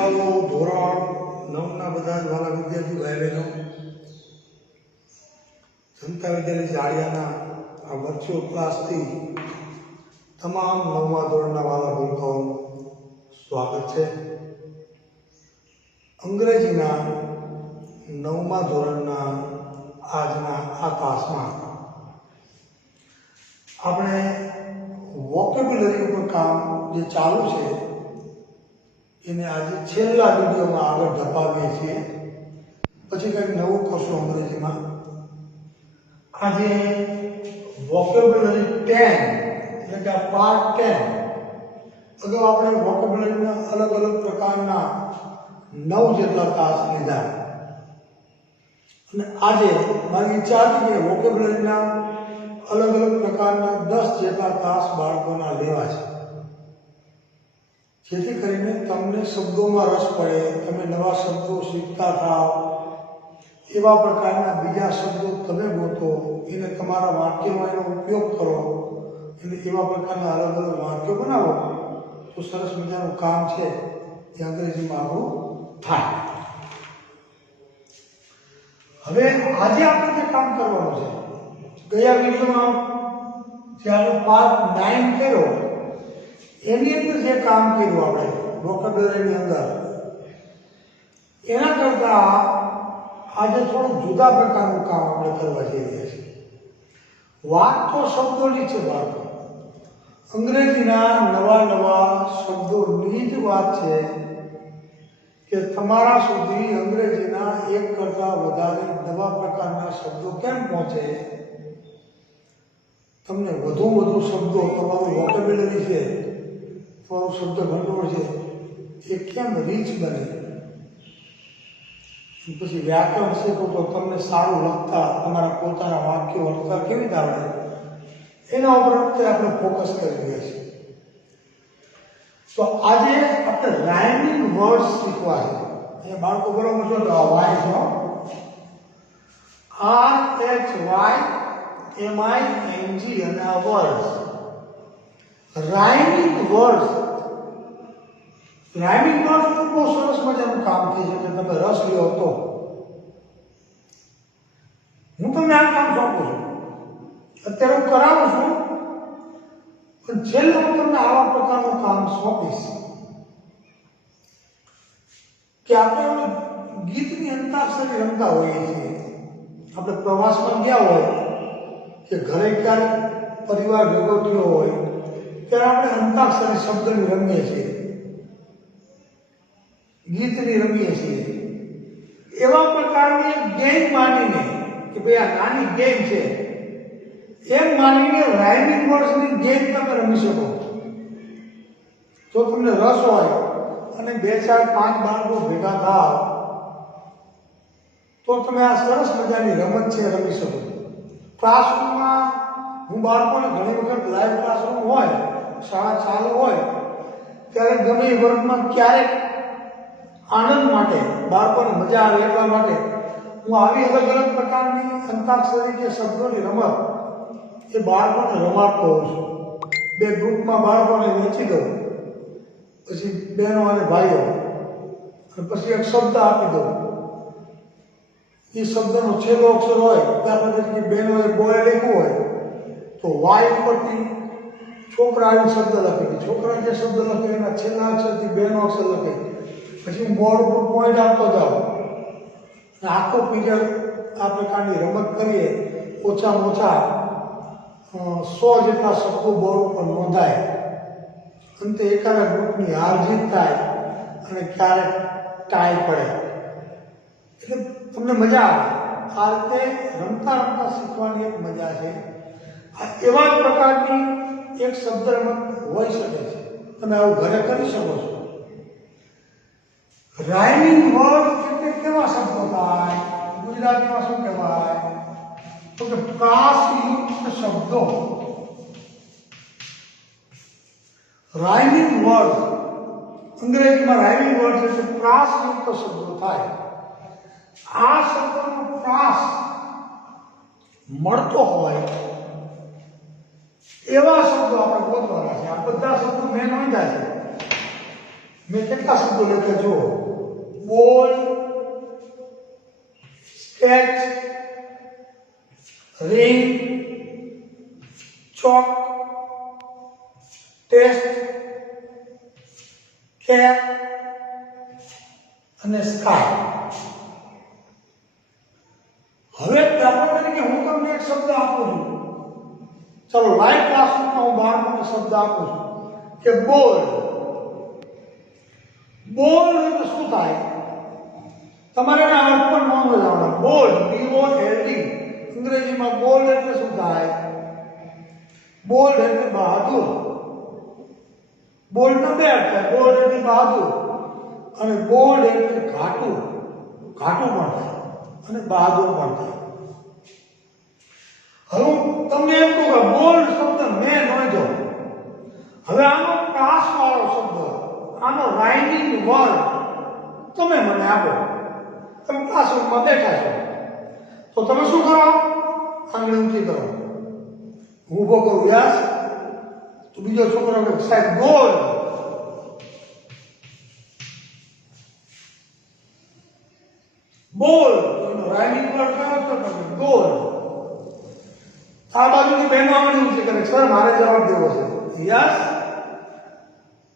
નિશાળો ધોરણ 9ના બધા જ વાલા વિદ્યાર્થી ભાઈ બહેનો જનતા વિદ્યાલય જાળિયાના આ વર્ચ્યુઅલ ક્લાસથી તમામ 9મા ધોરણના વાલા ભૂલકાઓનું સ્વાગત છે. અંગ્રેજીના 9મા ધોરણના આજના આ ક્લાસમાં આપણે વોકેબ્યુલરી ઉપર કામ જે ચાલુ છે એને આજે છેલ્લા વિડીયોમાં આગળ ધપાવીએ છીએ. પછી કંઈક નવું કરશું અંગ્રેજીમાં. આજે વોકેબ્યુલરી 10 એટલે કે આ પાર્ટ 10. અગાઉ આપણે વોકેબ્યુલરીના અલગ અલગ પ્રકારના 9 જેટલા ક્લાસ લીધા અને આજે મારી ઈચ્છા હતી કે વોકેબ્યુલરીના અલગ અલગ પ્રકારના 10 જેટલા ક્લાસ બાળકોના લેવા છે, જેથી કરીને તમને શબ્દોમાં રસ પડે, તમે નવા શબ્દો શીખતા થાવ, એવા પ્રકારના બીજા શબ્દો તમે ગોતો, એને તમારા વાક્યમાં એનો ઉપયોગ કરો, અને એવા પ્રકારના અલગ અલગ વાક્યો બનાવો તો સરસ મજાનું કામ છે એ અંગ્રેજીમાં આપણું થાય. હવે આજે આપણે જે કામ કરવાનું છે, ગયા વિડીયોમાં જ્યારે પાર્ટ 9 કર્યો એની અંદર જે કામ કર્યું આપણે વોકેબ્યુલરીની અંદર, એના કરતા આજે થોડું જુદા પ્રકારનું કામ આપણે કરવા જઈ રહ્યા છીએ. વાત તો શબ્દોની છે બાળકો, અંગ્રેજીના નવા શબ્દોની જ વાત છે કે તમારા સુધી અંગ્રેજીના એક કરતા વધારે નવા પ્રકારના શબ્દો કેમ પહોંચે, તમને વધુ શબ્દો, તમારું વોકેબ્યુલરી છે, તમારું શબ્દ ભંડોળ છે એ કેમ રીચ બને, પછી વ્યાકરણ શીખો તો તમને સારું લખતા, તમારા પોતાના વાક્યો લખતા કેવી રીતે આવડે, એના ઉપર આપણે ફોકસ કરી રહ્યા છીએ. તો આજે આપણે રાઇમિંગ વર્ડ્સ શીખવા છે. અહીંયા બાળકો બરોબર છો તો વાય છો, RHYMING અને આ words rhyming words. Rhyming words બહુ સરસ મજાનું કામ થઈ શકે, તમે રસ લ્યો તો હું તમને આ કામ સોંપું છું, અત્યારે હું કરાવું છું, પણ છેલ્લે હું તમને આવા પ્રકારનું કામ સોંપીશ કે આપણે ગીતની અંતાક્ષરી રમતા હોઈએ છીએ. આપણે પ્રવાસમાં ગયા હોય કે ઘરે ક્યારેક પરિવાર ભેગો થયો હોય ત્યારે આપણે અંતાક્ષરી શબ્દની રમીએ છીએ, ગીતની રમીએ છીએ. એવા પ્રકારની ગેમ માનીને કે ભાઈ આ નાની ગેમ છે એમ માનીને રાઇમિંગ વર્ડ્સની ગેમ તમે રમી શકો. જો તમને રસ હોય અને 2, 4, 5 બાળકો ભેગા થાવ તો તમે આ સરસ મજાની રમત છે રમી શકો. ક્લાસરૂમમાં હું બાળકોને ઘણી વખત લાઈવ ક્લાસરૂમ હોય, શાળા ચાલુ હોય ત્યારે ગમે એ વર્ગમાં ક્યારેક આનંદ માટે, બાળકોને મજા આવે એટલા માટે હું આવી અલગ અલગ પ્રકારની અંતાક્ષરી કે શબ્દોની રમત એ બાળકોને રમાડતો હોઉં છું. 2 ગ્રુપમાં બાળકોને વહેંચી દઉં, પછી બહેનો અને ભાઈઓ, અને પછી એક શબ્દ આપી દઉં. એ શબ્દનો છેલ્લો અક્ષર હોય, દાખલા તરીકે બહેનોએ બોય લખ્યું હોય તો વાય ઉપરથી છોકરા એ શબ્દ લખે, છોકરા જે શબ્દ લખે એના છેલ્લા અક્ષરથી બહેનો અક્ષર લખે. પછી હું બોર્ડ ઉપર પોઈન્ટ આપતો જાઉં. આખો પીરિયડ આ પ્રકારની રમત કરીએ, ઓછામાં ઓછા 100 જેટલા શબ્દો બોર્ડ ઉપર નોંધાય. અંતે એકાદા ગ્રુપની હાર જીત થાય અને ક્યારેક ટાઈ પડે, એટલે તમને મજા આવે. આ રીતે રમતા શીખવાની એક મજા છે. આ એવા જ પ્રકારની એક શબ્દ રમત હોઈ શકે છે, તમે આવું ઘરે કરી શકો છો. રાઇમિંગ વર્ડ એટલે કેવા શબ્દો થાય, ગુજરાતીમાં શું કહેવાય તો કે પ્રાસયુક્ત શબ્દો. રાઇમિંગ વર્ડ, અંગ્રેજીમાં રાઇમિંગ વર્ડ એટલે પ્રાસયુક્ત શબ્દો થાય. આ શબ્દનો પ્રાસ મળતો હોય એવા શબ્દો આપણે ગોતવાના છે. આ બધા શબ્દો મેં નોંધ્યા છે. મેં કેટલા શબ્દો લખ્યા જુઓ. બોલ, સ્કેચ, રિંગ, ચોક, ટેસ્ટ, કેપ અને સ્કાય. હવે દાખલા તરીકે હું તમને એક શબ્દ આપું છું. ચલો લાઈવ ક્લાસરૂમમાં હું 12 શબ્દ આપું છું કે બોલ. બોલ એટલે શું થાય? તમારે એના અર્થ પણ નોંધ લેવાના. બોલ, BOLD. અંગ્રેજીમાં બોલ્ડ એટલે શું થાય? બોલ્ડ એટલે બહાદુર. બોલ્ડના બે અર્થ થાય. બોલ્ડ એટલે બહાદુર અને બોલ્ડ એટલે ઘાટું. ઘાટું પણ થાય અને બહાદુર પણ થાય. હવે હું તમને એમ કહું કે બોલ્ડ શબ્દ મેં નોંધ્યો. હવે આનો ક્લાસ વાળો શબ્દ, આનો રાઇમિંગ વર્ડ તમે મને આપો. તમે ક્લાસરૂમમાં બેઠા છો તો તમે શું કરો? આંગળી ઊંચી કરો. હું ઊભો કરું વ્યાસ તો બીજો છોકરો કે સાહેબ ગોલ. બોલ એનો રાઇમિંગ વર્ડ કયો તો તમે ગોલ. આ બાજુની બહેનો આંગળી ઊંચી કરે સર મારે જવાબ દેવો છે. યસ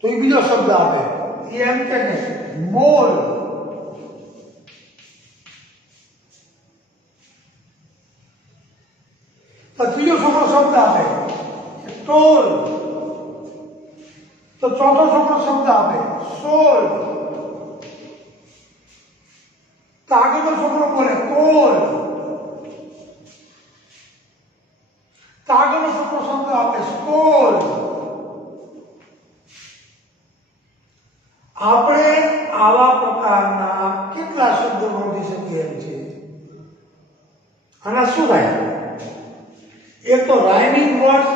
તો એ બીજો શબ્દ આપે. એ એમ કે મોલ. તો ત્રીજો છોકરો શબ્દ આપે ટોલ. તો ચોથો છોકરો શબ્દ આપે સોલ. તો આગળનો છોકરો બોલે કોલ. તો આગળનો છોકરો શબ્દ આપે સ્કોલ. આપણે આવા પ્રકારના કેટલા શબ્દો નોંધી શકીએ એમ છે. આના શું થાય? એક તો રાઇમિંગ વર્ડ્સ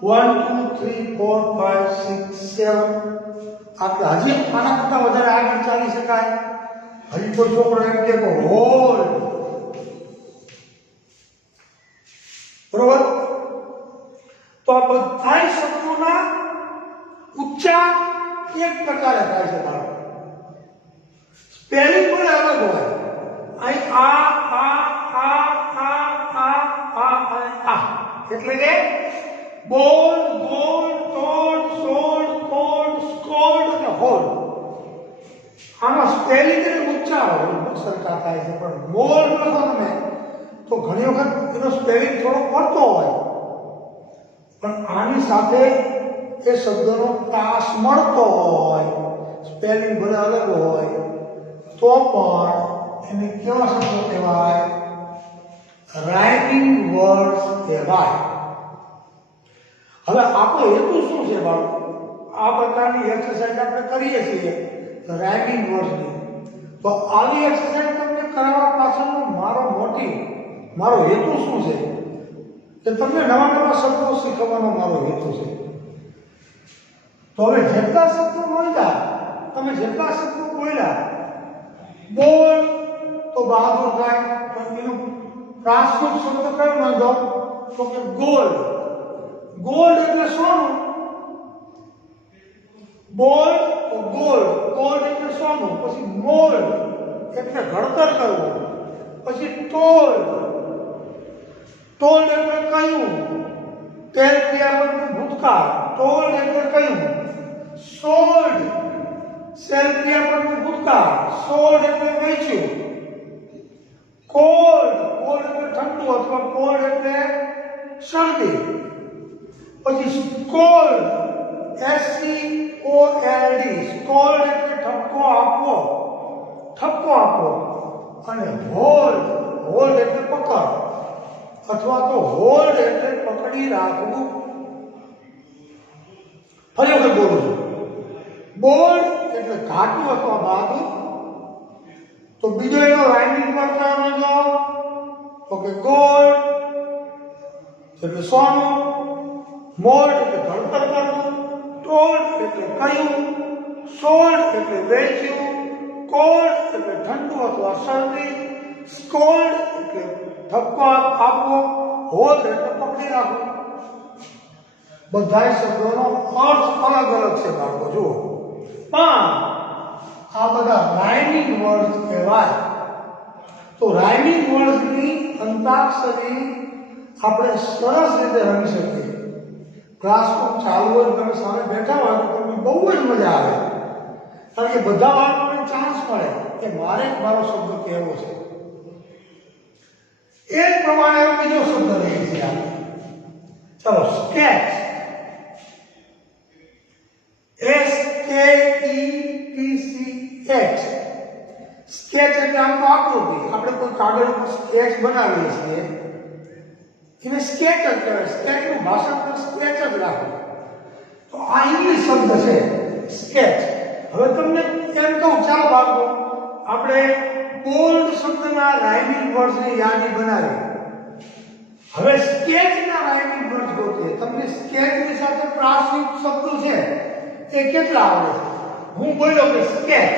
1 2 3 4 5 6 7 આપણે હજી આના કરતા વધારે આગળ ચાલી શકાય. હજી કોઈ છોકરો એમ કે હોલ. બરોબર? તો આ બધા શબ્દોના ઉચ્ચાર એક પ્રકારે થાય છે બાળકો. સ્પેલિંગ પણ અલગ હોય. અહીં આ એટલે કે બોલ, ગોલ, તોડ, સોડ, કોડ, સ્કોલ્ડ અને હોલ. આમાં સ્પેલિંગ અને ઉચ્ચાર સરખા થાય છે. પણ બોલ લખો તમે તો ઘણી વખત એનો સ્પેલિંગ થોડો પડતો હોય પણ આની સાથે એ શબ્દનો તાસ મળતો હોય. સ્પેલિંગ ભલે અલગ હોય તો પણ એને કેવા શબ્દો કહેવાય? રાઇમિંગ વર્ડ્સ કહેવાય. હવે આપણો હેતુ શું છે બાળકો? આ પ્રકારની એક્સરસાઇઝ આપણે કરીએ છીએ રાઇમિંગ વર્ડ્સની. તો આવી એક્સરસાઇઝ તમને કરાવવા પાછળનો મારો હેતુ શું છે? કે તમને નવા નવા શબ્દો શીખવવાનો મારો હેતુ છે. તો હવે જેટલા શબ્દો બોલ્યા, તમે જેટલા શબ્દો બોલ્યા, બોલ તો બહાદુર થાય. પણ એનું પ્રાસંગિક શબ્દ કયો નોંધો? તો કે ગોલ્ડ. ગોલ્ડ એટલે સોનું. બોલ તો ગોલ્ડ. ગોલ્ડ એટલે સોનું. પછી મોલ્ડ એટલે ઘડતર કરવું. પછી ટોલ્ડ. ટોલ્ડ એટલે કહ્યું. તેલ ક્રિયાપદનું ભૂતકાળ. ટોલ્ડ એટલે કહ્યું. સોલ્ડ સેલ ક્રિયાપદનું ભૂતકાળ. સોલ્ડ એટલે વેચ્યું. કોલ્ડ એટલે ઠંડુ અથવા કોલ્ડ એટલે શરદી. પછી સ્કોલ્ડ SCOLD. સ્કોલ્ડ એટલે ઠપકો આપવો. અને હોલ્ડ એટલે પકડ અથવા તો હોલ્ડ એટલે પકડી રાખવું. ફરી વખત બોલું છું. બોલ્ડ એટલે ઘાટું અથવા બહાદુર. તો બીજો એનો રાઇમિંગ વર્ડ કયો નોંધો? તો કે ગોલ્ડ એટલે સોનું. મોલ્ડ એટલે ઘડતર કરવું. ટોલ્ડ એટલે કહ્યું. સોલ્ડ એટલે વેચ્યું. કોલ્ડ એટલે ઠંડુ અથવા શરદી. સ્કોલ્ડ એટલે ઠપકો આપવો. હોલ્ડ એટલે પકડી રાખવું. બધા શબ્દોનો અર્થ અલગ અલગ છે બાળકો. જુઓ પણ આ બધા રાઇમિંગ વર્ડ કહેવાય. તો રાઇમિંગ વર્ડની અંતાક્ષરી આપણે સરસ રીતે રમી શકીએ. ક્લાસરૂમ ચાલુ હોય, તમે સામે બેઠા હોય તો તમને બહુ જ મજા આવે, કારણ કે બધા બાળકોને ચાન્સ મળે કે મારે મારો શબ્દ કહેવો છે. એ જ પ્રમાણે બીજો શબ્દ લઈએ છીએ આપણે. ચલો, સ્કેચ. SKETCH. સ્કેચ એટલે આમ તો આકૃતિ. આપણે કોઈ કાગળ પર સ્કેચ બનાવીએ છીએ એને સ્કેચ જ કહેવાય. સ્કેચનું ભાષાંતર સ્કેચ જ રાખો. તો આ ઇંગ્લિશ શબ્દ છે સ્કેચ. હવે તમને એમ કહું, ચાલો બાળકો આપણે બોલ્ડ શબ્દના રાઇમિંગ વર્ડ્સની યાદી બનાવી. હવે સ્કેચના રાઇમિંગ વર્ડ્સ ગોતીએ. તમને સ્કેચની સાથે પ્રાસયુક્ત શબ્દો છે એ કેટલા આવડે છે? હું બોલ્યો કે સ્કેચ,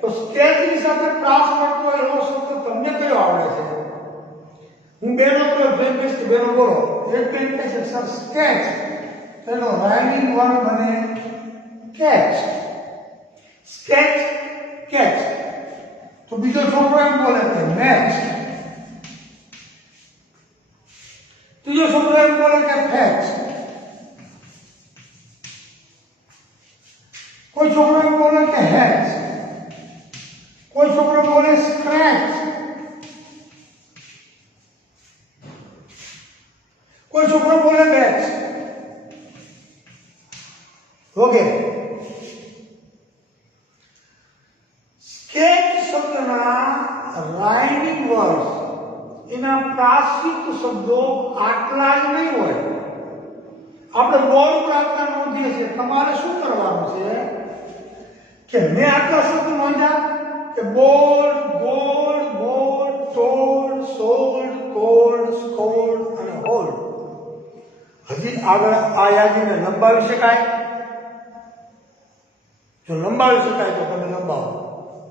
તો સ્કેચની સાથે પ્રાસ મળતો એવો શબ્દ તમને કયો આવડે છે? હું બેનો કયો બેનો બોલો. એક બેન કહે છે સર સ્કેચ, તેનો રાઇમિંગ વર્ડ બને કેચ. Sketch, catch. તો બીજો છોકરો એમ બોલે કે મેચ. ત્રીજો છોકરો એમ બોલે કે ફેચ. કોઈ છોકરો એમ બોલે કે હેચ. કોઈ છોકરો બોલે સ્ક્રેચ. કોઈ છોકરો બોલે બેચ વગેરે. સ્કેચ શબ્દના રાઇમિંગ વર્ડ્સ, એના પ્રાસયુક્ત શબ્દો આટલા જ નહીં હોય. આપણે બોર્ડ પર આટલા નોંધીએ છીએ. તમારે શું કરવાનું છે કે મેં આટલા શબ્દ નોંધ્યા કે bold, gold, bold, told, sold, cold, scold અને હોલ્ડ. હજી આગળ આ યાદીને લંબાવી શકાય? જો લંબાવી શકાય તો તમે લંબાવો.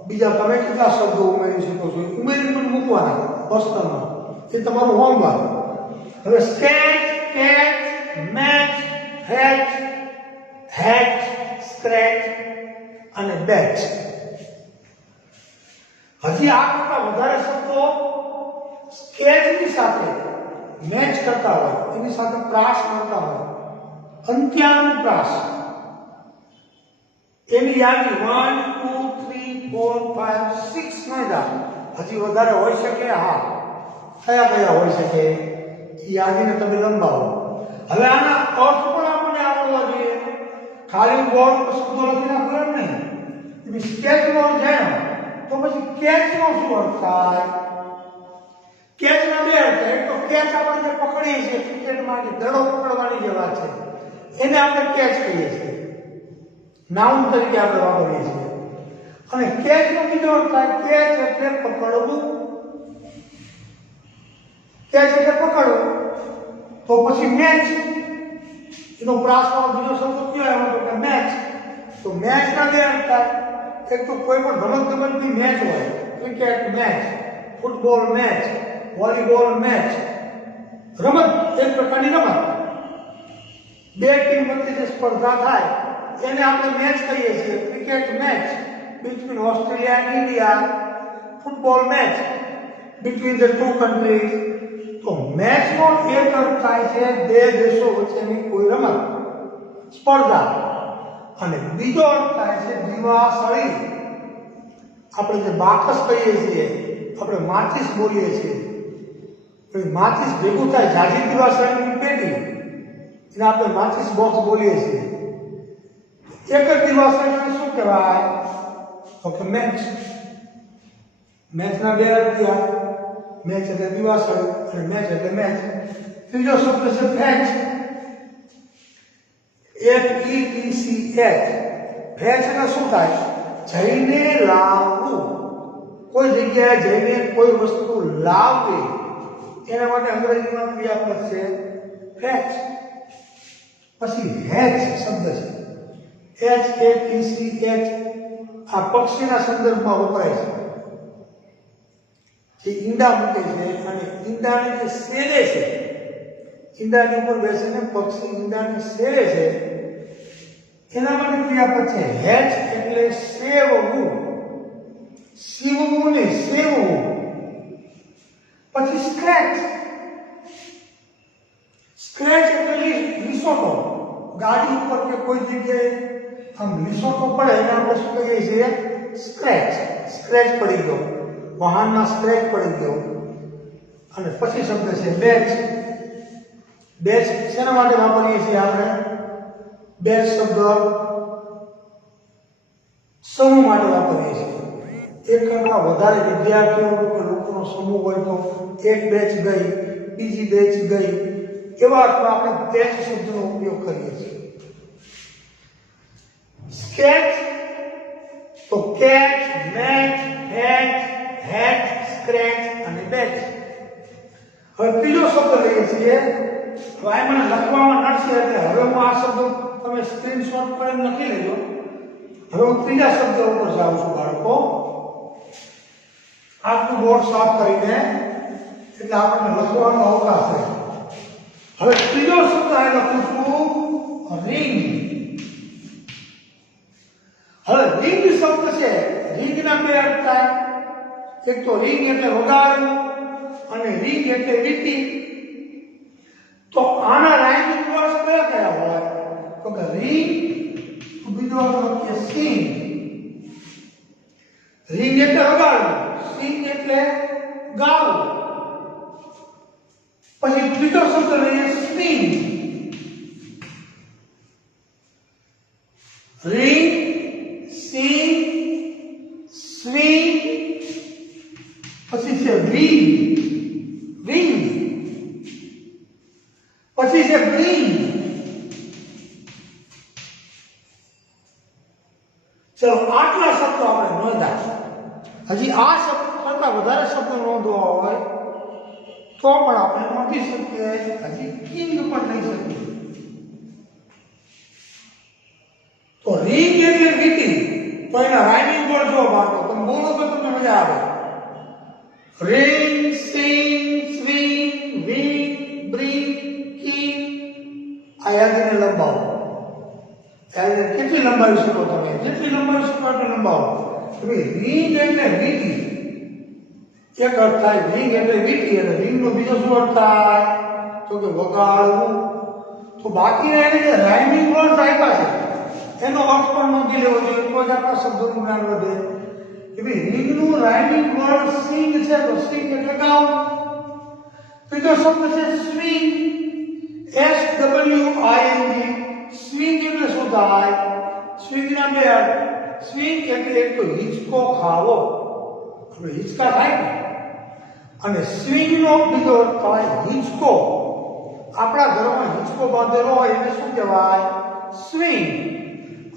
બીજા તમે કેટલા શબ્દો ઉમેરી શકો છો ઉમેરી પણ મૂકવાના પુસ્તકમાં. એ તમારું હોમવર્ક. હવે sketch, catch, match, hatch, hatch, scratch અને બેચ. હજી આ કરતા વધારે શબ્દો સ્કેચની સાથે મેચ કરતા હોય, એની સાથે પ્રાસ મળતા હોય, અંત્યાનું પ્રાસ, એની યાદી 1 2 3 4 5 6 નોંધા. હજી વધારે હોઈ શકે? હા. કયા કયા હોઈ શકે? એ યાદીને તમે લંબાવો. હવે આના અર્થ પણ આપણને આવડવા જોઈએ. ખાલી બોર્ડ પર શબ્દો લખી નાખો એમ નહીં. એ સ્કેચનો અર્થ જાણો તો પછી કેચનો શું અર્થ થાય? કેચના બે અર્થ. એક તો કેચ આપણે જે પકડીએ છીએ ક્રિકેટમાં, કે દડો પકડવાની જે વાત છે એને આપણે કેચ કહીએ છીએ, નાઉન તરીકે આપણે વાપરીએ છીએ. અને કેચનો બીજો અર્થ થાય કેચ એટલે પકડવું. કેચ એટલે પકડવું. તો પછી મેચ, એનો પ્રાસવાળો બીજો શબ્દ કયો આવ્યો તો કે મેચ. તો મેચના બે અર્થ થાય. એક તો કોઈ પણ રમતગમતની મેચ હોય, cricket match, football match, volleyball match, રમત, એક પ્રકારની રમત. બે ટીમ વચ્ચે જે સ્પર્ધા થાય એને આપણે મેચ કહીએ છીએ. Cricket match between Australia and India, football match between the two countries. તો મેચનો એક અર્થ થાય છે બે દેશો વચ્ચેની કોઈ રમત, સ્પર્ધા. અને બીજો અર્થ થાય છે દિવાસળી. આપણે જે બાકસ કહીએ છીએ, આપણે માચિસ બોલીએ છીએ. માચિસ ભેગું થાય જાજી દિવાસળીની પેટી, એને આપણે માચિસ બોક્સ બોલીએ છીએ. એક જ દિવાસળીને શું કહેવાય? તો કે મેચ. મેચના બે અર્થ થયા. મેચ એટલે દિવાસળી અને મેચ એટલે મેચ. ત્રીજો શબ્દ છે ફેચ. FETCH. ફેચ એટલે શું થાય? જઈને લાવવું. કોઈ જગ્યાએ જઈને કોઈ વસ્તુ લાવવી, એના માટે અંગ્રેજીમાં ક્રિયાપદ છે ફેચ. પછી હેચ શબ્દ છે, HATCH. આ પક્ષીના સંદર્ભમાં વપરાય છે. જે ઈંડા મૂકે છે અને ઈંડાને જે સેલે છે, ઈંડાની ઉપર બેસીને પક્ષી ઈંડાને સેલે છે, એના માટે ક્રિયાપદ છે હેચ એટલે સેવવું, સીવવું ને સેવવું. પછી સ્ક્રેચ, સ્ક્રેચ એટલે લીસોટો. ગાડી ઉપર કે કોઈ જગ્યાએ આમ લીસોટો પડે એને આપણે શું કહીએ છીએ? સ્ક્રેચ. સ્ક્રેચ પડી ગયો, વાહનમાં સ્ક્રેચ પડી ગયો. અને પછી શબ્દ છે બેચ. બેચ શેના માટે વાપરીએ છીએ આપણે? બેચ શબ્દ સમૂહ માટે વાપરીએ છીએ. એક કરતા વધારે વિદ્યાર્થીઓ કે લોકોનો સમૂહ હોય તો એક બેચ ગઈ, બીજી બેચ ગઈ, એવા અર્થમાં આપણે બેચ શબ્દનો ઉપયોગ કરીએ છીએ. સ્કેચ તો catch, match, hatch, hatch, scratch અને બેચ. હવે ત્રીજો શબ્દ લઈએ છીએ. હવે આ મને લખવામાં નડશે એટલે હવે હું આ શબ્દ તમે સ્ક્રીનશોટ કરીને લખી લેજો. હવે હું ત્રીજા શબ્દ ઉપર જાઉં છું બાળકો. આખું બોર્ડ સાફ કરીને એટલે આપણને લખવાનો અવકાશ રહે. હવે ત્રીજો શબ્દ આ લખું છું રિંગ. હવે રિંગ શબ્દ છે, રિંગના બે અર્થ થાય. એક તો રિંગ એટલે વગાડવું અને રિંગ એટલે વીંટી. તો આના રાઇમિંગ વર્ડ્સ કયા કયા હોય? તો કે રિંગ, બીજો વાક્ય સિંગ. રિંગ એટલે વગાડવું, સિંગ એટલે ગાવું. પછી ત્રીજો શબ્દ લઈએ સ્વિંગ. રિંગ, સિંગ, સ્વિંગ. પછી છે વિંગ, વિંગ. પછી છે બ્લિંગ. ચલો આટલા શબ્દો આપણે નોંધ્યા. હજી આ શબ્દ કરતા વધારે શબ્દો નોંધવા હોય તો પણ આપણે નોંધી શકીએ. હજી કિંગ પણ લઈ શકીએ. તો રિંગ એટલે વીંટી. તો એના રાઇમિંગ વર્ડ જો બાળકો તમે બોલો તો તમને મજા આવે. રિંગ, સિંગ, સ્વિંગ, વિંગ, બ્રિંગ, કિંગ. આ યાદીને લંબાવો. યાદીને કેટલી લંબાવી શકો તમે? જેટલી લંબાવી શકો એટલી લંબાવો. રિંગ એટલે વીંટી એક અર્થ થાય. રિંગ એટલે વીંટી અને રિંગનો બીજો શું અર્થ થાય? તો કે વગાડવું. તો બાકીના એને જે રાઇમિંગ વર્ડ આપ્યા છે એનો અર્થ પણ નોંધી લેવો જોઈએ. તો જ આપણા શબ્દોનું જ્ઞાન વધે. કે ભાઈ રિંગનું રાઇમિંગ વર્ડ સિંગ છે તો સિંગ એટલે ગાવું. ત્રીજો શબ્દ છે સ્વિંગ, SWING. સ્વિંગ એટલે શું થાય? સ્વિંગના બે અર્થ. સ્વિંગ એટલે એક તો હિંચકો ખાવો, આપણે હિંચકા થાય ને, અને સ્વિંગનો બીજો અર્થ થાય હિંચકો. આપણા ઘરમાં હિંચકો બાંધેલો હોય એને શું કહેવાય? સ્વિંગ.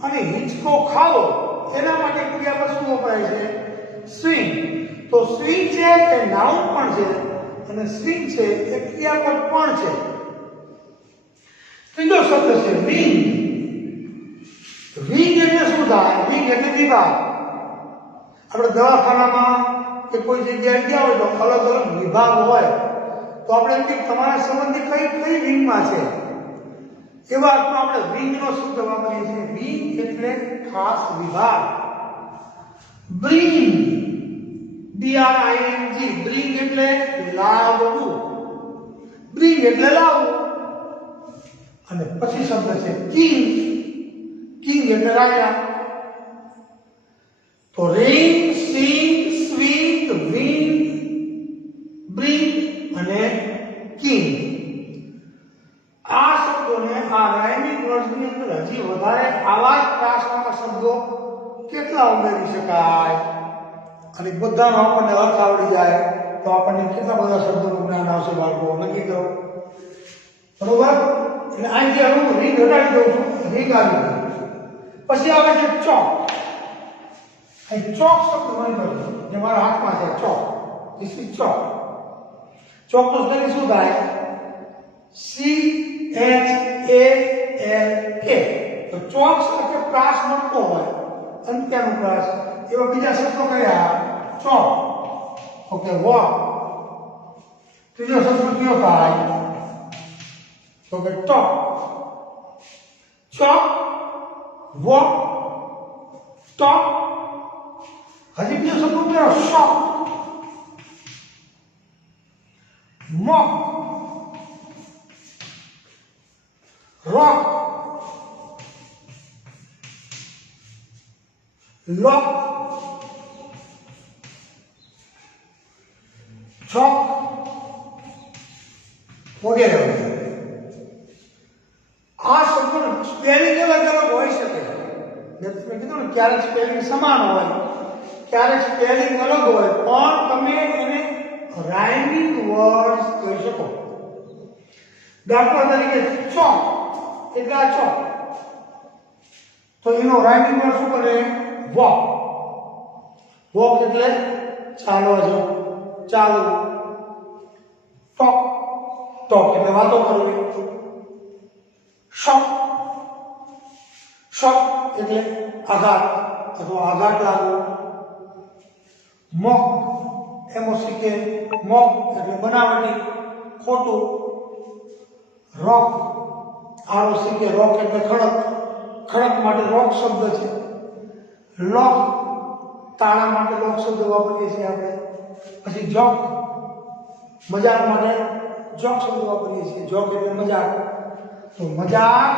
અને હિંચકો ખાવો એના માટે ક્રિયાપદ શું વપરાય છે? સ્વિંગ. તો સ્વિંગ છે એ નાઉન પણ છે અને સ્વિંગ છે એ ક્રિયાપદ પણ છે. ત્રીજો શબ્દ છે વિંગ. વિંગ એટલે શું થાય? વિંગ એટલે વિભાગ. આપણે દવાખાનામાં કે કોઈ જગ્યાએ ગયા હોય તો અલગ અલગ વિભાગ હોય તો આપણે એમ કે તમારા સંબંધી કઈ વિંગમાં છે એવા અર્થમાં આપણે વિંગનો શબ્દ વાપરીએ છીએ. વિંગ એટલે ખાસ વિભાગ. Bring, BRING. બ્રિંગ એટલે લાવવું. બ્રિંગ એટલે લાવવું. અને પછી શબ્દ છે કિંગ. કિંગ એટલે રાજા. તો રિંગ, સિંગ, સ્વિંગ, વિંગ, બ્રિંગ અને કિંગ. આ શબ્દોને આ રાઇમિંગ વર્ડ્સની અંદર હજી વધારે આવા જ પ્રાસવાળા શબ્દો કેટલા ઉમેરી શકાય અને બધાનો આપણને અર્થ આવડી જાય તો આપણને કેટલા બધા શબ્દોનું જ્ઞાન આવશે બાળકો? નક્કી કરો. બરોબર? એટલે અહીં જે હું રિંગ હટાવી દઉં છું, રિંગ આવી ગઈ. પછી આવે છે ચોક. અહીં ચોક શબ્દ મને બોલો જે મારા હાથમાં છે. ચોક. This is chalk. ચોકનો સ્પેલિંગ શું થાય? CHALK. તો ચોક સાથે પ્રાસ મળતો હોય અંત્યનું પ્રાસ એવા બીજા શબ્દો કયા? ચોક. Okay, walk. ત્રીજો શબ્દ કયો થાય? તો કે ટોક. ચોક વોક, ટોક, હજી બીજો શબ્દ ઉમેરો શોક, મોક, રોક, લોક, ચોક વગેરે વગેરે. આ શબ્દોનું સ્પેલિંગ અલગ અલગ હોઈ શકે. મેં કીધું ને ક્યારેક સ્પેલિંગ સમાન હોય, ક્યારેક સ્પેલિંગ અલગ હોય, પણ તમે એને રાઇમિંગ વર્ડ્સ કહી શકો. દાખલા તરીકે ચોક એટલે આ ચોક, તો એનો રાઇમિંગ વર્ડ શું બને? વોક. વોક એટલે ચાલવા જવું, ચાલવું. ટોક, ટોક એટલે વાતો કરવી. શોક, શોક એટલે આઘાત અથવા આઘાત લાગવો. મોક, MOCK, મોક એટલે બનાવટી, ખોટું. રોક, ROCK, રોક એટલે ખડક, ખડક માટે રોક શબ્દ છે. લોક, તાળા માટે લોક શબ્દ વાપરીએ છીએ આપણે. પછી જોક, મજાક માટે જોક શબ્દ વાપરીએ છીએ. જોક એટલે મજાક. તો મજાક,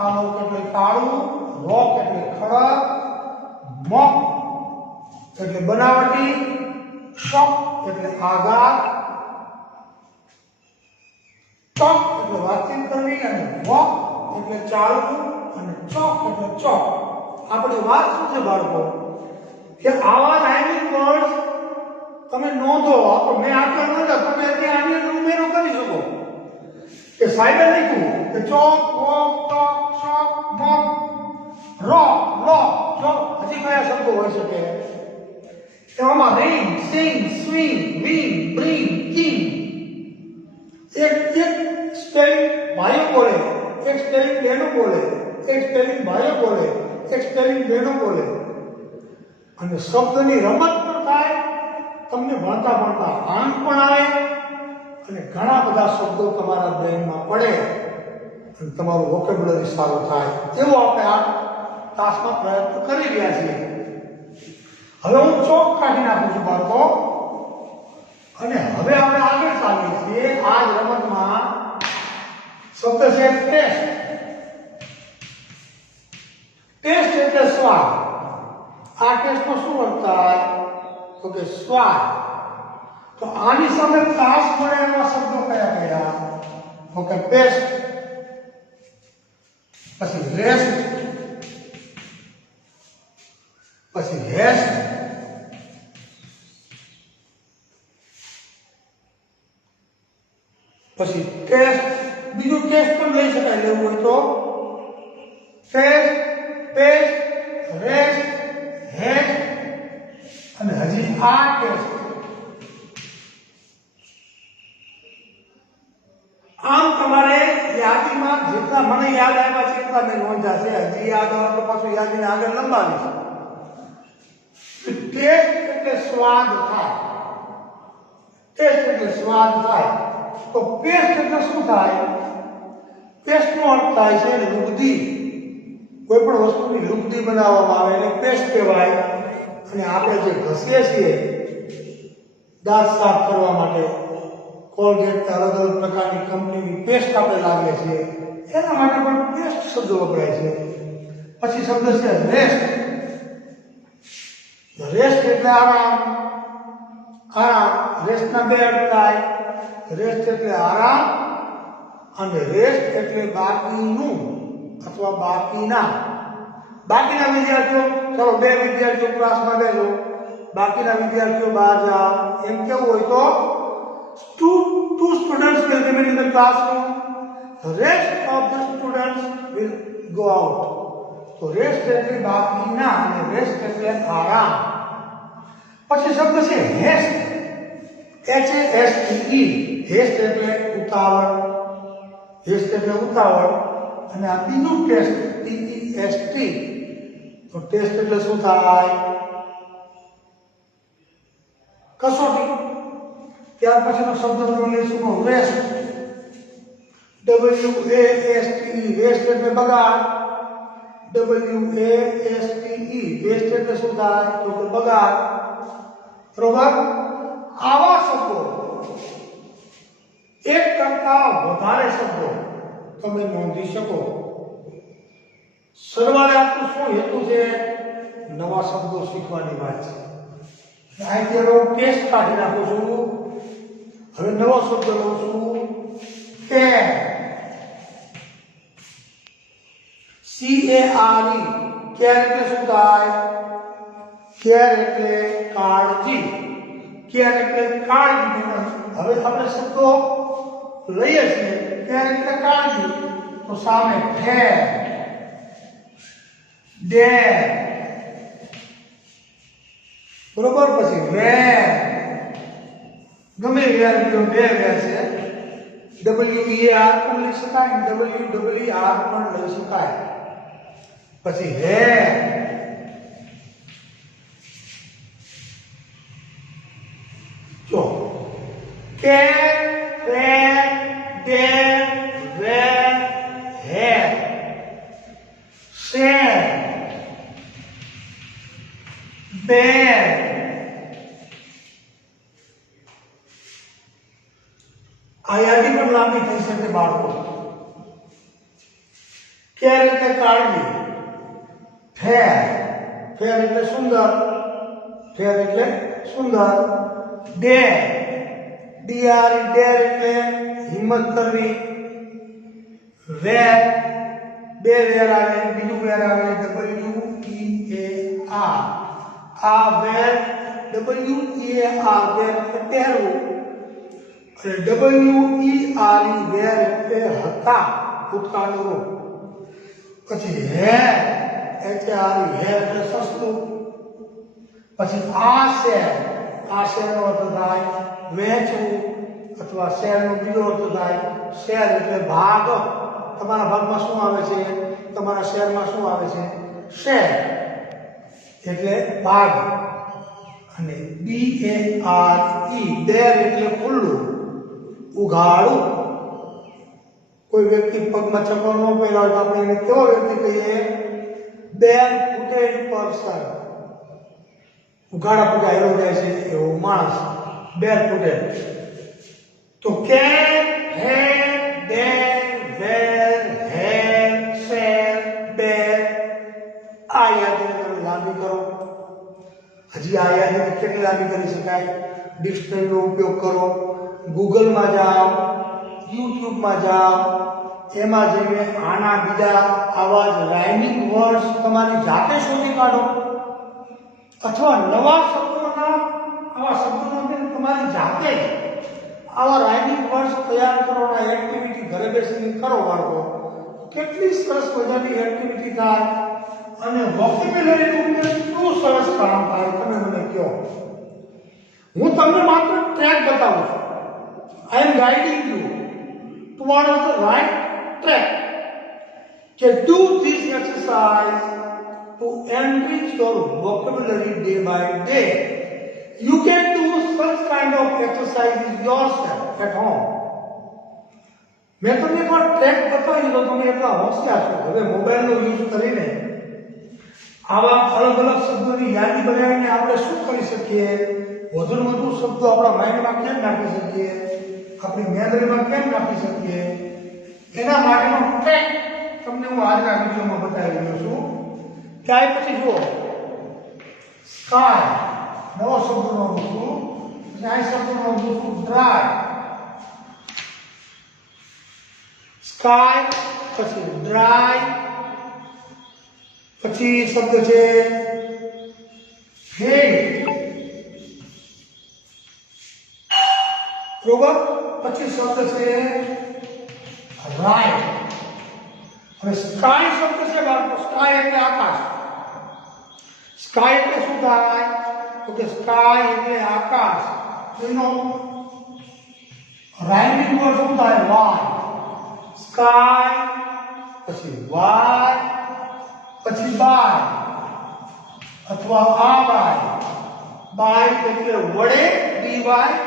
આ લોક એટલે તાળું, રોક એટલે ખડક, મોક એટલે બનાવટી, શોક એટલે આઘાત, ટોક એટલે વાતચીત કરવી, અને વોક એટલે ચાલવું, અને ચોક એટલે ચોક. આપણી વાત શું છે બાળકો, કે આવા રાઇમિંગ વર્ડ્સ તમે નોંધો. તો મેં આટલા નોંધ્યા, તમે ત્યાં આની અંદર ઉમેરો કરી શકો. કે સાહેબે લખ્યું કે ચોક, વોક, ટોક, શોક, મોક, રોક, લોક, જોક. હજી કયા શબ્દો હોઈ શકે? એમાં રિંગ, સિંગ, સ્વિંગ, વિંગ, બ્રિંગ, કિંગ. એક સ્પેલિંગ ભાઈઓ બોલે, એક સ્પેલિંગ બહેનો બોલે, એક સ્પેલિંગ ભાઈઓ બોલે, એક સ્પેલિંગ બહેનો બોલે. અને શબ્દની રમત પણ થાય, તમને ભણતા ભણતા આનંદ પણ આવે, અને ઘણા બધા શબ્દો તમારા બ્રેનમાં પડે, અને તમારું વોકેબ્યુલરી સારું થાય. એવો આપણે આ તાસમાં પ્રયત્ન કરી રહ્યા છીએ. હવે હું ચોક કાઢી નાખું છું બાળકો, અને હવે આપણે આગળ ચાલીએ છીએ. આ જ રમતમાં શબ્દ છે ટેસ્ટ. ટેસ્ટ એટલે સ્વાદ. આ ટેસ્ટમાં શું અર્થ થાય? તો કે સ્વાદ. તો આની સામે તાસ મળે એવા શબ્દો કયા કયા? તો કે પેસ્ટ, પછી રેસ્ટ, પછી હેસ્ટ, પછી ટેસ્ટ. બીજું ટેસ્ટ પણ લઈ શકાય, લેવું હોય તો. ટેસ્ટ, પેસ્ટ, રેસ્ટ, હેસ્ટ, અને હજી આ ટેસ્ટ. આમ તમારે યાદીમાં જેટલા મને યાદ આવ્યા છે એટલા મેં નોંધ્યા છે. હજી યાદ આવે તો પાછું યાદીને આગળ લંબાવીશ. ટેસ્ટ એટલે સ્વાદ થાય. ટેસ્ટ એટલે સ્વાદ થાય. તો પેસ્ટ એટલે શું થાય? પેસ્ટનો અર્થ થાય છે લુગદી. કોઈ પણ વસ્તુની લુગદી બનાવવામાં આવે એટલે પેસ્ટ કહેવાય. અને આપણે જે ઘસીએ છીએ દાંત સાફ કરવા માટે, કોલગેટ, અલગ અલગ પ્રકારની કંપનીની પેસ્ટ આપણે લાવીએ છીએ, એના માટે પણ પેસ્ટ શબ્દ વપરાય છે. પછી શબ્દ છે રેસ્ટ. રેસ્ટ એટલે આરામ. આરામ. રેસ્ટના બે અર્થ થાય. રેસ્ટ એટલે આરામ, અને રેસ્ટ એટલે બાકીનું અથવા બાકીના. બાકીના વિદ્યાર્થીઓ, ચલો બે વિદ્યાર્થીઓ ક્લાસમાં બેસો, બાકીના વિદ્યાર્થીઓ બહાર જાઓ, એમ કેવું હોય તો two students will remain in the classroom. The rest of the students will go out. તો રેસ્ટ એટલે બાકીના, અને રેસ્ટ એટલે આરામ. પછી શબ્દ છે હેસ્ટ. HASTE. હેસ્ટ એટલે ઉતાવળ. હેસ્ટ એટલે ઉતાવળ. અને આ બીજું ટેસ્ટ, TEST. તો ટેસ્ટ એટલે શું થાય? કસોટી. ત્યાર પછીનો શબ્દ આપણે લઈશું વેસ્ટ. WASTE. વેસ્ટ એટલે બગાડ. WASTE વેસ્ટ એટલે શું થાય તો કે બગાડ બરોબર આવા શબ્દો એક કરતા વધારે શબ્દો તમે નોંધી શકો સરવાળે આપણું શું હેતુ છે નવા શબ્દો શીખવાની વાત છે અહીંથી હવે હું ટેસ્ટ કાઢી નાખું છું હવે નવો શબ્દ લઉં છું કેર CARE કેર એટલે શું થાય કેર એટલે કાળજી કેર એટલે કાળજી હવે આપણે શબ્દો લઈએ છીએ કેર એટલે કાળજી તો સામે કેર ડેર બરોબર પછી વેર ગમે વેર બીજો બે વેર છે WEAR પણ લઈ શકાય WEER પણ લઈ શકાય પછી હેર જો કેર વેર ડેર વેર હેર શેર બેર આ યાદી પણ લાંબી થઈ શકે બાળકો કેર એટલે કાળજી ફેર ફેર એટલે સુંદર ફેર એટલે સુંદર ડેર DER ડેર એટલે હિંમત કરવી વેર બે વેર આવે બીજું વેર આવે WEAR આ વેર WEAR વેર એટલે પહેરવું અને WERE વેર એટલે હતા ભૂતકાળનો પછી હેર HARE હેર એટલે સસ્તું પછી આ શેરનો અર્થ થાય વેચવું અથવા શેરનો બીજો અર્થ થાય શેર એટલે ભાગ તમારા ભાગમાં શું આવે છે તમારા શેરમાં શું આવે છે શેર એટલે ભાગ અને DARE ડેર એટલે ખુલ્લું ઉઘાડું કોઈ વ્યક્તિ પગમાં ચપ્પલ ન પહેર્યા હોય તો આપણે એને કેવો વ્યક્તિ કહીએ બેર ફૂટેડ પર્સન ઉઘાડા પગે હેરો જાય છે એવો માણસ બેર ફૂટેડ તો કેર હેર ડેર વેર હેર શેર બેર આ યાદી તમે લાંબી કરો હજી આ યાદી કેટલી લાંબી કરી શકાય ડિક્શનરીનો ઉપયોગ કરો ગૂગલમાં જાઓ યુટ્યુબમાં જાઓ એમાં જઈને આના બીજા આવા જ રાઇમિંગ વર્ડ્સ તમારી જાતે શોધી કાઢો અથવા નવા શબ્દોના આવા શબ્દોના તમારી જાતે આવા રાઇમિંગ વર્ડ્સ તૈયાર કરવાના એક્ટિવિટી ઘરે બેસીને કરો બાળકો કેટલી સરસ મજાની એક્ટિવિટી થાય અને વોકેબ્યુલરીનું કેટલું સરસ કામ થાય તમે મને કહો હું તમને માત્ર ટ્રેક બતાવું છું I am guiding you towards the right track. To do this exercise to enrich your vocabulary day by day. You can do such kind of exercises yourself at home. મેં તમને એકવાર ટ્રેક બતાવી દીધો તમે એટલા હોશિયાર છો હવે મોબાઈલનો યુઝ કરીને આવા અલગ અલગ શબ્દોની યાદી બનાવીને આપણે શું કરી શકીએ વધુ શબ્દો આપણા માઇન્ડમાં કેમ નાખી શકીએ આપણી મેમરીમાં કેમ નાખી શકીએ એના માટેનો ટ્રેક તમને હું આજના વિડીયોમાં બતાવી રહ્યો છું ત્યાર પછી જુઓ સ્કાય નવો શબ્દનો છું આ શબ્દનો છું ડ્રાય સ્કાય પછી ડ્રાય પછી શબ્દ છે ફેડ બરોબર પછી શબ્દ છે રાઈટ હવે સ્કાય શબ્દ છે બાળકો સ્કાય એટલે આકાશ સ્કાય એટલે શું થાય તો કે સ્કાય એટલે આકાશ એનો રાઇમિંગ વર્ડ શું થાય વાય સ્કાય પછી વાય પછી બાય અથવા આ બાય એટલે વડે બીવાય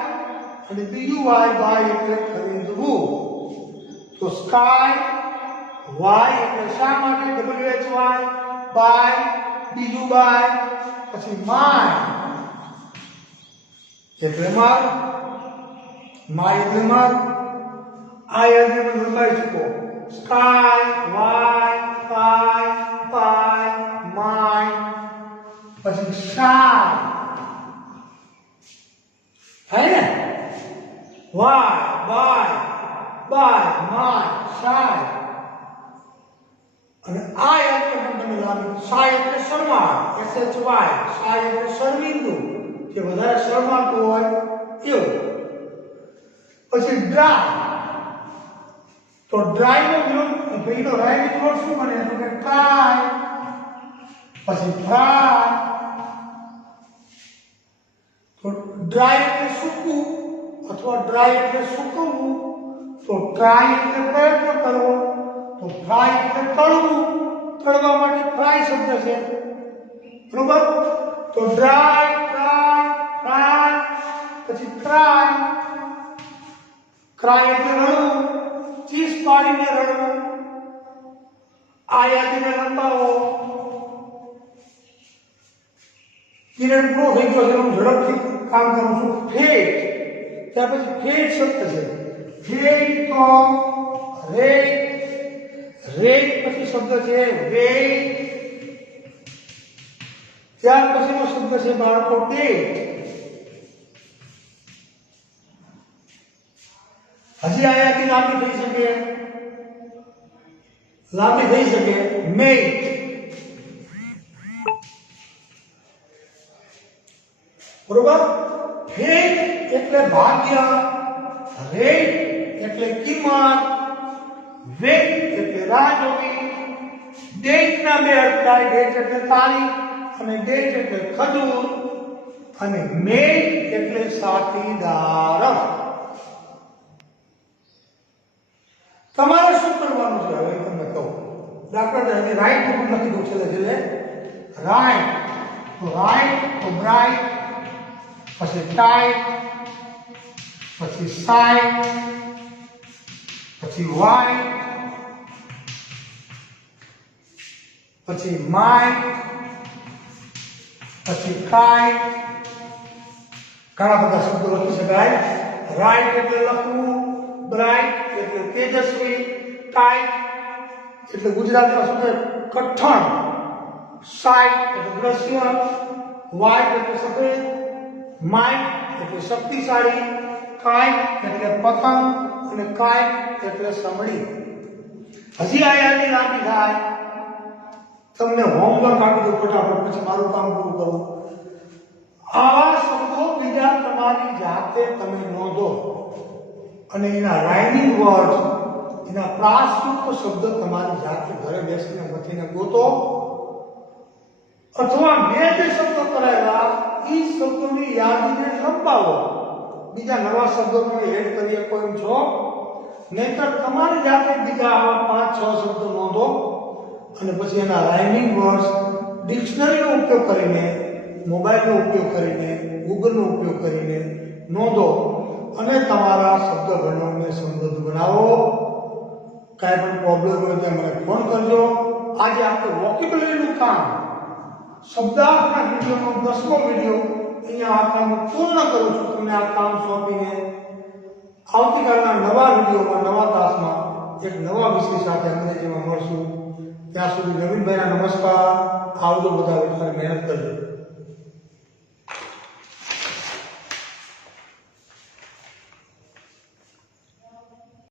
અને બીજું વાય બાય એટલે ખરીદવું તો સ્કાય વાય એટલે શા માટે WHY બાય બીજું બાય પછી માય એટલે માય એટલે આ એટલે લંબાઈ ચૂકો sky why pie pie my પછી શાય થાય ને વાય બાય માય શાય અને આ એટલે પણ તમે લાગુ શાય એટલે શરમાળ SHY શાય એટલે શરમિંદુ કે વધારે શરમાતું હોય એવું પછી ડ્રાય તો ડ્રાય નો વિરોધ ભાઈનો રાઈટ વિરોધ શું બને તો કે ટ્રાય પછી ફ્રાય તો ડ્રાય એટલે સૂકું અથવા ડ્રાય એટલે સૂકવવું તો ટ્રાય એટલે પ્રયત્ન કરવો તો ફ્રાય એટલે તળવા માટે ફ્રાય શબ્દ છે બરોબર તો ડ્રાય ફ્રાય પછી ક્રાય એટલે રડવું ચીસ પાડીને રડવું આ યાદીને લંબાવો પીરિયડ પૂરો થઈ ગયો છે હું ઝડપથી કામ કરું છું ફેટ ત્યાર પછી ફેટ શબ્દ છે ફેટ તો રેટ પછી શબ્દ છે વેટ ત્યાર પછીનો શબ્દ છે બાળકો ડેટ હજી આયાથી લાંબી થઈ શકે મેટ બરોબર ફેટ એટલે ભાગ્ય રેટ એટલે કિંમત વેટ એટલે રાહ જોવી ડેટ ના બે અર્થ થાય ડેટ એટલે તારીખ અને ડેટ એટલે ખજૂર અને મેટ એટલે સાથીદાર તમારે શું કરવાનું છે હવે તમને કહું દાખલા તરીકે રાઈટ હું લખી દઉં છેલ્લે રાઈટ તો બ્રાઇટ પછી ટાઈટ પછી સાઇટ પછી વાઇટ પછી માઇટ પછી કાઇટ ઘણા બધા શબ્દો લખી શકાય રાઈટ એટલે લખવું બ્રાઇટ એટલે તેજસ્વી ટાઈટ એટલે ગુજરાતમાં શું કઠણ સાઇટ એટલે દ્રશ્ય વાઇટ એટલે સફેદ માઇટ એટલે શક્તિશાળી કાઇટ એટલે પતંગ અને કાઇટ એટલે સમડી હજી આ યાદી લાંબી થાય તમને હોમવર્ક આપી દો ફટાફટ પછી મારું કામ પૂરું કરું આવા શબ્દો બીજા તમારી જાતે તમે નોંધો અને એના રાઇમિંગ વર્ડ એના પ્રાસયુક્ત શબ્દ તમારી જાતે ઘરે બેસીને મથીને ગોતો અથવા મેં જે શબ્દો કરાવ્યા એ શબ્દોની યાદીને લંબાવો બીજા નવા શબ્દો તમે એડ કરી શકો એમ છો નહીતર તમારી જાતે બીજા આવા 5-6 શબ્દો નોંધો અને પછી એના રાઇમિંગ વર્ડ્સ ડિક્શનરીનો ઉપયોગ કરીને મોબાઈલનો ઉપયોગ કરીને ગૂગલનો ઉપયોગ કરીને નોંધો અને તમારા શબ્દ ભંડોળને સમૃદ્ધ બનાવો કાંઈ પણ પ્રોબ્લેમ હોય તો મને ફોન કરજો આજે આપણે વોકેબ્યુલરીનું કામ શબ્દાર્થના વિડીયોનો 10મો વિડીયો અહીંયા આ કામ પૂર્ણ કરું છું તમને આ કામ સોંપીને આવતીકાલના નવા વિડીયોમાં નવા તાસમાં એક નવા વિષય સાથે અંગ્રેજીમાં મળશું ત્યાં સુધી નવીનભાઈના નમસ્કાર આવજો બધા મહેનત કરજો